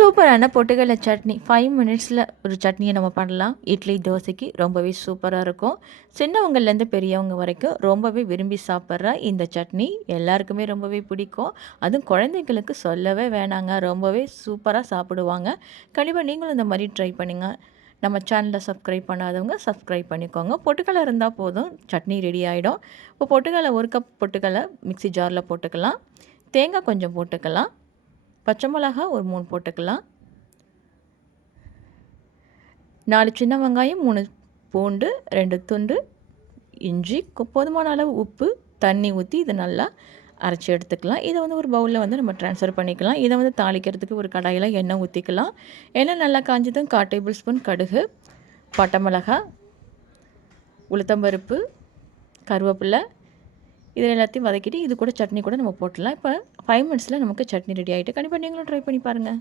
சூப்பரான பொட்டுக்கடலை சட்னி 5 மினிட்ஸில் ஒரு சட்னியை நம்ம பண்ணலாம். இட்லி தோசைக்கு ரொம்பவே சூப்பராக இருக்கும். சின்னவங்கள்லேருந்து பெரியவங்க வரைக்கும் ரொம்பவே விரும்பி சாப்பிட்ற இந்த சட்னி எல்லாருக்குமே ரொம்பவே பிடிக்கும். அதுவும் குழந்தைங்களுக்கு சொல்லவே வேணாங்க, ரொம்பவே சூப்பராக சாப்பிடுவாங்க. கண்டிப்பாக நீங்களும் இந்த மாதிரி ட்ரை பண்ணுங்கள். நம்ம சேனலை சப்ஸ்கிரைப் பண்ணாதவங்க சப்ஸ்கிரைப் பண்ணிக்கோங்க. பொட்டுக்கடலை இருந்தால் போதும், சட்னி ரெடி ஆகிடும். இப்போ பொட்டுக்கடலை 1 கப் பொட்டுக்கடலை மிக்ஸி ஜாரில் போட்டுக்கலாம். தேங்காய் கொஞ்சம் போட்டுக்கலாம். பச்சை மிளகா ஒரு 3 போட்டுக்கலாம். 4 சின்ன வெங்காயம், 3 பூண்டு, 2 துண்டு இஞ்சி, போதுமான அளவு உப்பு, தண்ணி ஊற்றி இதை நல்லா அரைச்சி எடுத்துக்கலாம். இதை வந்து ஒரு பவுலில் வந்து நம்ம ட்ரான்ஸ்ஃபர் பண்ணிக்கலாம். இதை வந்து தாளிக்கிறதுக்கு ஒரு கடாயில் எண்ணெய் ஊற்றிக்கலாம். எண்ணெய் நல்லா காஞ்சதும் 1/4 டேபிள் ஸ்பூன் கடுகு, பட்டை மிளகா, உளுத்தம்பருப்பு, கருவேப்பிலை, இது எல்லாத்தையும் வதக்கிட்டு இது கூட சட்னி கூட நம்ம போட்டுடலாம். இப்போ 5 மினிட்ஸில் நமக்கு சட்னி ரெடி ஆகிட்டு. கண்டிப்பாக நீங்களும் ட்ரை பண்ணி பாருங்கள்.